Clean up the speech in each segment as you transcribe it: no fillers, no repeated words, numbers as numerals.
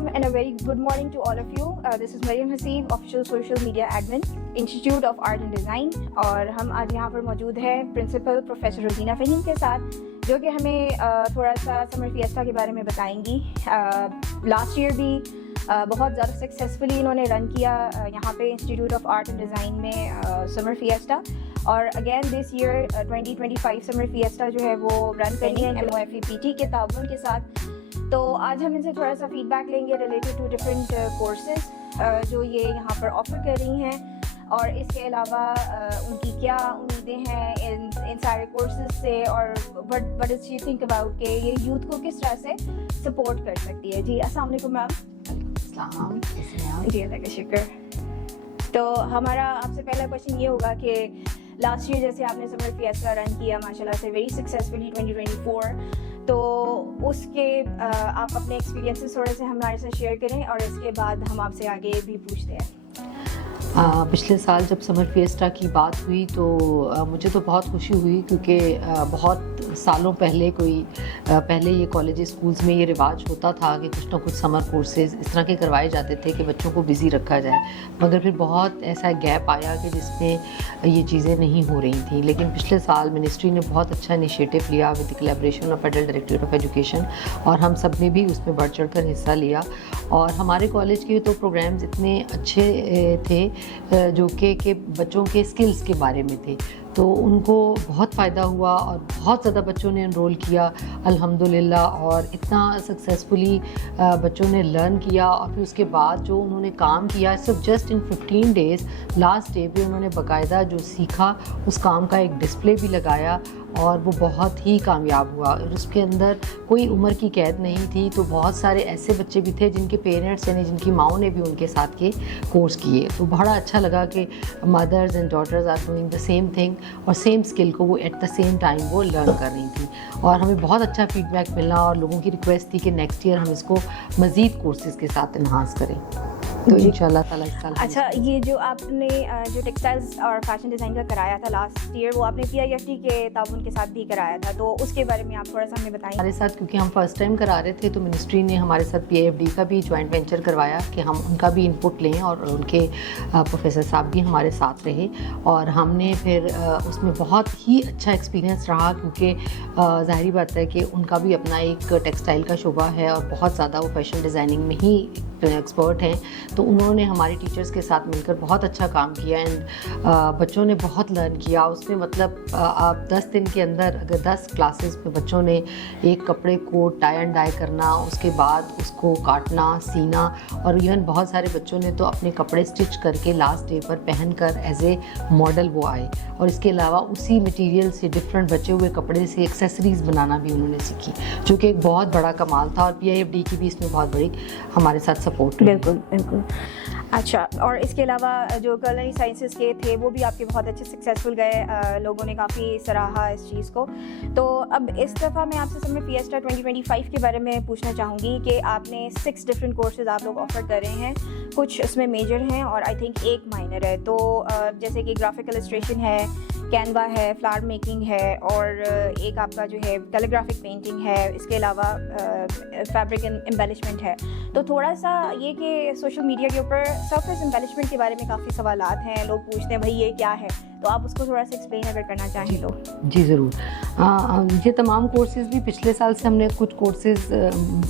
Assalamualaikum and a very good morning to all of you. This is Mariam Haseeb, official social media admin, Institute of Art and Design. اور ہم آج یہاں پر موجود ہیں principal professor Rozina Fahim کے ساتھ، جو کہ ہمیں تھوڑا سا سمر فیسٹا کے بارے میں بتائیں گی. لاسٹ ایئر بھی بہت زیادہ سکسیزفلی انہوں نے رن کیا یہاں پہ institute of art and design میں سمر فیسٹا، اور اگین دس ایئر 2025 سمر فیسٹا جو ہے وہ رن کرنی ہے MOFEPT کے تعاون کے ساتھ. تو آج ہم ان سے تھوڑا سا فیڈ بیک لیں گے ریلیٹڈ ٹو ڈفرینٹ کورسز جو یہ یہاں پر آفر کر رہی ہیں، اور اس کے علاوہ ان کی کیا امیدیں ہیں ان سارے کورسز سے، اور what does you think about کہ یہ یوتھ کو کس طرح سے سپورٹ کر سکتی ہے. جی السلام علیکم میم. السلام. جی اللہ کا شکر. تو ہمارا آپ سے پہلا کویشچن یہ ہوگا کہ لاسٹ ایئر جیسے آپ نے سمر فیسٹا رن کیا ماشاء اللہ سے ویری سکسیزفلی 2024، تو اس کے آپ اپنے ایکسپیرینسز تھوڑے سے ہمارے ساتھ شیئر کریں، اور اس کے بعد ہم آپ سے آگے بھی پوچھتے ہیں. پچھلے سال جب سمر فیسٹا کی بات ہوئی تو مجھے تو بہت خوشی ہوئی، کیونکہ بہت سالوں پہلے پہلے یہ کالج اسکولس میں یہ رواج ہوتا تھا کہ کچھ نہ کچھ سمر کورسز اس طرح کے کروائے جاتے تھے کہ بچوں کو بزی رکھا جائے، مگر پھر بہت ایسا گیپ آیا کہ جس میں یہ چیزیں نہیں ہو رہی تھیں. لیکن پچھلے سال منسٹری نے بہت اچھا انیشیٹو لیا with collaboration of federal directorate of education, اور ہم سب نے بھی اس میں بڑھ چڑھ کر حصہ لیا. اور ہمارے کالج کے تو پروگرامز اتنے اچھے تھے جو کہ بچوں کے اسکلس کے بارے میں تھے، تو ان کو بہت فائدہ ہوا اور بہت زیادہ بچوں نے انرول کیا الحمدللہ، اور اتنا سکسیزفلی بچوں نے لرن کیا. اور پھر اس کے بعد جو انہوں نے کام کیا صرف just in 15 days last day پہ انہوں نے باقاعدہ جو سیکھا اس کام کا ایک ڈسپلے بھی لگایا، اور وہ بہت ہی کامیاب ہوا. اور اس کے اندر کوئی عمر کی قید نہیں تھی، تو بہت سارے ایسے بچے بھی تھے جن کے پیرنٹس یعنی جن کی ماؤں نے بھی ان کے ساتھ کے کورس کیے. تو بڑا اچھا لگا کہ mothers and daughters are doing the same thing, اور سیم اسکل کو وہ ایٹ دا سیم ٹائم وہ لرن کر رہی تھیں. اور ہمیں بہت اچھا فیڈ بیک ملنا، اور لوگوں کی ریکویسٹ تھی کہ نیکسٹ ایئر ہم اس کو مزید کورسز کے ساتھ انہانس کریں. تو ان شاء اللہ تعالیٰ اس سال. اچھا، یہ جو آپ نے جو ٹیکسٹائلز اور فیشن ڈیزائن کا کرایا تھا لاسٹ ایئر، وہ آپ نے PIFT کے تعاون کے ساتھ بھی کرایا تھا، تو اس کے بارے میں آپ تھوڑا سا ہمیں بتائیں. ہمارے ساتھ کیونکہ ہم فرسٹ ٹائم کرا رہے تھے تو منسٹری نے ہمارے ساتھ PIFD کا بھی جوائنٹ وینچر کروایا کہ ہم ان کا بھی ان پٹ لیں، اور ان کے پروفیسر صاحب بھی ہمارے ساتھ رہے. اور ہم نے پھر اس میں بہت ہی اچھا ایکسپیرینس رہا، کیونکہ ظاہری بات ہے کہ ان کا بھی اپنا ایک ٹیکسٹائل کا شعبہ ہے، اور بہت زیادہ وہ فیشن ڈیزائننگ میں ہی ایکسپرٹ ہیں. تو انہوں نے ہمارے ٹیچرز کے ساتھ مل کر بہت اچھا کام کیا، اینڈ بچوں نے بہت لرن کیا. اس میں مطلب آپ 10 دن کے اندر اگر 10 کلاسز میں بچوں نے ایک کپڑے کو ٹائی اینڈ ڈائی کرنا، اس کے بعد اس کو کاٹنا، سینا، اور ایون بہت سارے بچوں نے تو اپنے کپڑے اسٹچ کر کے لاسٹ ڈے پر پہن کر ایز اے ماڈل وہ آئے. اور اس کے علاوہ اسی مٹیریل سے ڈفرینٹ بچے ہوئے کپڑے سے ایکسیسریز بنانا بھی انہوں نے سیکھی، جو کہ ایک بہت بڑا کمال تھا. اور PIFD کی بھی اس میں بہت بڑی ہمارے ساتھ سپورٹ. بالکل بالکل. اچھا، اور اس کے علاوہ جو کلنری سائنسز کے تھے وہ بھی آپ کے بہت اچھے سکسیزفل گئے، لوگوں نے کافی سراہا اس چیز کو. تو اب اس دفعہ میں آپ سے سمر فیسٹا 2025 کے بارے میں پوچھنا چاہوں گی کہ آپ نے 6 ڈفرینٹ کورسز آپ لوگ آفر کر رہے ہیں، کچھ اس میں میجر ہیں اور آئی تھنک ایک مائنر ہے. تو جیسے کہ گرافک السٹریشن ہے، کینوا ہے، فلاور میکنگ ہے، اور ایک آپ کا جو ہے کیلیگرافک پینٹنگ ہے، اس کے علاوہ فیبرک ایمبیلشمنٹ ہے. تو تھوڑا سا یہ کہ سوشل میڈیا کے اوپر سرفیس ایمبیلشمنٹ کے بارے میں کافی سوالات ہیں، لوگ پوچھتے ہیں بھائی یہ کیا ہے، تو آپ اس کو تھوڑا سا ایکسپلین اگر کرنا چاہیں تو. جی ضرور. یہ تمام کورسز بھی پچھلے سال سے ہم نے کچھ کورسز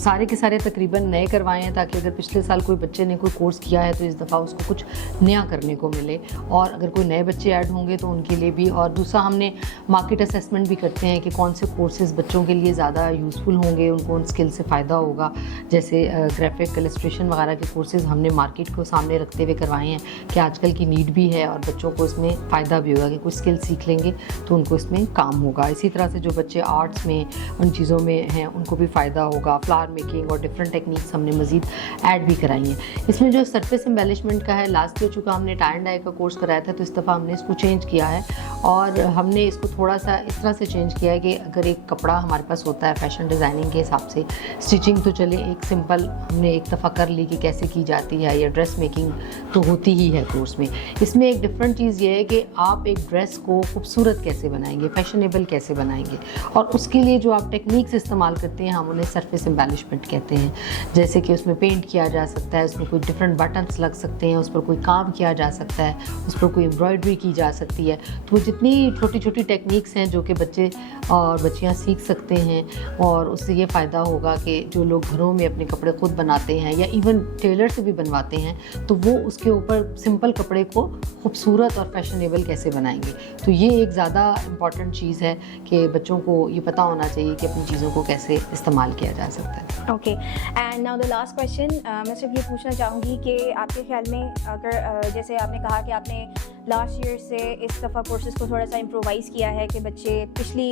سارے کے سارے تقریباً نئے کروائے ہیں، تاکہ اگر پچھلے سال کوئی بچے نے کوئی کورس کیا ہے تو اس دفعہ اس کو کچھ نیا کرنے کو ملے، اور اگر کوئی نئے بچے ایڈ ہوں گے تو ان کے لیے بھی. اور دوسرا ہم نے مارکیٹ اسیسمنٹ بھی کرتے ہیں کہ کون سے کورسز بچوں کے لیے زیادہ یوزفل ہوں گے، ان کو ان اسکل سے فائدہ ہوگا. جیسے گرافک السٹریشن وغیرہ کے کورسز ہم نے مارکیٹ کو سامنے رکھتے ہوئے کروائے ہیں کہ آج کل کی نیڈ بھی ہے، اور بچوں کو اس میں فائدہ بھی ہوگا کہ کچھ اسکل سیکھ لیں گے تو ان کو اس میں کام ہوگا. اسی طرح سے جو بچے آرٹس میں ان چیزوں میں ہیں ان کو بھی فائدہ ہوگا. فلاور میکنگ اور ڈفرینٹ ٹیکنیکس ہم نے مزید ایڈ بھی کرائی ہیں. اس میں جو سرفیس ایمبیلشمنٹ کا ہے، لاسٹ ایئر چونکہ ہم نے ٹائی اینڈ ڈائی کا کورس کرایا تھا، تو اس دفعہ ہم نے اس کو چینج کیا ہے، اور ہم نے اس کو تھوڑا سا اس طرح سے چینج کیا ہے کہ اگر ایک کپڑا ہمارے پاس ہوتا ہے فیشن ڈیزائننگ کے حساب سے، اسٹچنگ تو چلے ایک سمپل ہم نے ایک دفعہ کر لی کہ کیسے کی جاتی ہے، یا ڈریس میکنگ تو ہوتی ہی ہے کورس میں. اس میں ایک ڈفرینٹ چیز یہ ہے کہ آپ ایک ڈریس کو خوبصورت کیسے بنائیں گے، فیشنیبل کیسے بنائیں گے. اور اس کے لیے جو آپ ٹیکنیکس استعمال کرتے ہیں ہم انہیں سرفیس امبیلشمنٹ کہتے ہیں, جیسے کہ اس میں پینٹ کیا جا سکتا ہے, اس میں کوئی ڈفرینٹ بٹنس لگ سکتے ہیں, اس پر کوئی کام کیا جا سکتا ہے, اس پر کوئی امبرائڈری کی جا سکتی ہے. تو وہ جتنی چھوٹی چھوٹی ٹیکنیکس ہیں جو کہ بچے اور بچیاں سیکھ سکتے ہیں, اور اس سے یہ فائدہ ہوگا کہ جو لوگ گھروں میں اپنے کپڑے خود بناتے ہیں یا ایون ٹیلر سے بھی بنواتے ہیں تو وہ اس کے اوپر سمپل کپڑے کو خوبصورت اور فیشنیبل کیسے بنائیں گے. تو یہ ایک زیادہ امپورٹنٹ چیز ہے کہ بچوں کو یہ پتہ ہونا چاہیے کہ اپنی چیزوں کو کیسے استعمال کیا جا سکتا ہے. Okay, and now the last question, میں صرف یہ پوچھنا چاہوں گی کہ آپ کے خیال میں اگر جیسے آپ نے کہا کہ آپ نے لاسٹ ایئر سے اس دفعہ کورسز کو تھوڑا سا امپرووائز کیا ہے کہ بچے پچھلی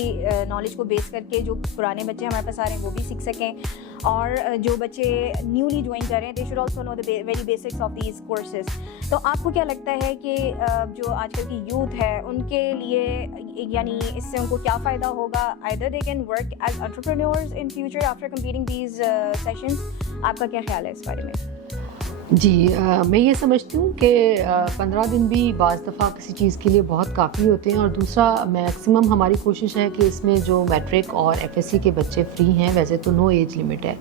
نالج کو بیس کر کے جو پرانے بچے ہمارے پاس آ رہے ہیں وہ بھی سیکھ سکیں, اور جو بچے نیولی جوائن کر رہے ہیں they should also know the very basics of these courses. تو آپ کو کیا لگتا ہے کہ جو آج کل کی یوتھ ہے ان کے لیے یعنی اس سے ان کو کیا فائدہ ہوگا, either they can work as entrepreneurs in future after completing these sessions, آپ کا کیا خیال ہے اس بارے میں؟ جی, میں یہ سمجھتی ہوں کہ 15 دن بھی بعض دفعہ کسی چیز کے لیے بہت کافی ہوتے ہیں, اور دوسرا میکسیمم ہماری کوشش ہے کہ اس میں جو میٹرک اور FSC کے بچے فری ہیں, ویسے تو نو ایج لمٹ ہے,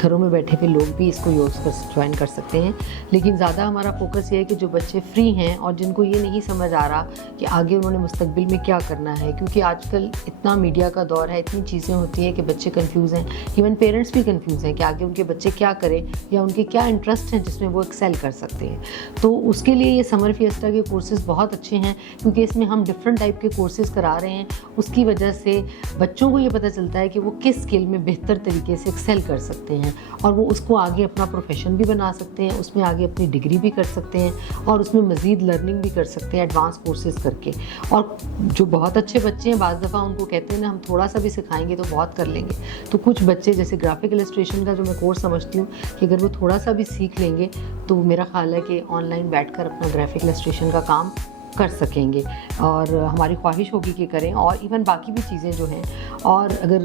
گھروں میں بیٹھے ہوئے لوگ بھی اس کو جوائن کر سکتے ہیں, لیکن زیادہ ہمارا فوکس یہ ہے کہ جو بچے فری ہیں اور جن کو یہ نہیں سمجھ آ رہا کہ آگے انہوں نے مستقبل میں کیا کرنا ہے, کیونکہ آج کل اتنا میڈیا کا دور ہے, اتنی چیزیں ہوتی ہیں کہ بچے کنفیوز ہیں, ایون پیرنٹس بھی کنفیوز ہیں کہ آگے ان کے بچے کیا کریں یا ان کے کیا انٹرسٹ ہیں جس میں وہ ایکسیل کر سکتے ہیں. تو اس کے لیے یہ سمر فیسٹا کے کورسز بہت اچھے ہیں, کیونکہ اس میں ہم ڈفرینٹ ٹائپ کے کورسز کرا رہے ہیں. اس کی وجہ سے بچوں کو یہ پتہ چلتا ہے کہ وہ کس اسکل میں بہتر طریقے سے ایکسیل کر سکتے ہیں, اور وہ اس کو آگے اپنا پروفیشن بھی بنا سکتے ہیں, اس میں آگے اپنی ڈگری بھی کر سکتے ہیں, اور اس میں مزید لرننگ بھی کر سکتے ہیں ایڈوانس کورسز کر کے. اور جو بہت اچھے بچے ہیں بعض دفعہ ان کو کہتے ہیں نا ہم تھوڑا سا بھی سکھائیں گے تو بہت کر لیں گے. تو کچھ بچے جیسے گرافک السٹریشن کا جو میں کورس سمجھتی ہوں کہ اگر وہ تھوڑا سا بھی سیکھ لیں گے تو میرا خیال ہے کہ آن لائن بیٹھ کر اپنا گرافک السٹریشن کا کام کر سکیں گے, اور ہماری خواہش ہوگی کہ کریں. اور ایون باقی بھی چیزیں جو ہیں, اور اگر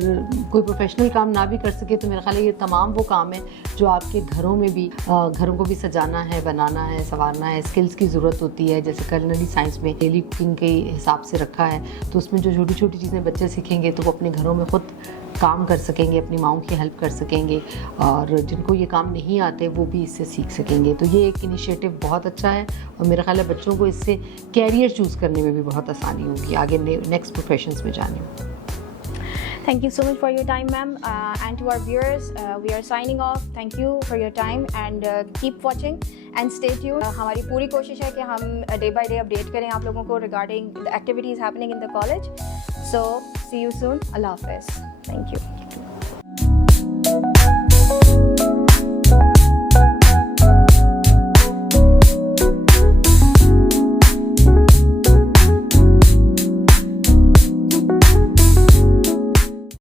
کوئی پروفیشنل کام نہ بھی کر سکے تو میرا خیال ہے یہ تمام وہ کام ہیں جو آپ کے گھروں میں بھی گھروں کو بھی سجانا ہے, بنانا ہے, سنوارنا ہے, اسکلس کی ضرورت ہوتی ہے. جیسے کرنلی سائنس میں ڈیلی کوکنگ کے حساب سے رکھا ہے, تو اس میں جو چھوٹی چھوٹی چیزیں بچے سیکھیں گے تو وہ اپنے گھروں میں خود کام کر سکیں گے, اپنی ماؤں کی ہیلپ کر سکیں گے, اور جن کو یہ کام نہیں آتے وہ بھی اس سے سیکھ سکیں گے. تو یہ ایک انیشیٹو بہت اچھا ہے, اور میرا خیال ہے بچوں کو اس سے کیریئر چوز کرنے میں بھی بہت آسانی ہوگی آگے نیکسٹ پروفیشنز میں جانے میں. Thank you so much for your time, ma'am. And to our viewers, we are signing off. Thank you for your time and keep watching and stay tuned. ہماری پوری کوشش ہے کہ ہم ڈے بائی ڈے اپڈیٹ کریں آپ لوگوں کو regarding the activities happening in the college. So, see you soon. Allah Hafiz. Thank you.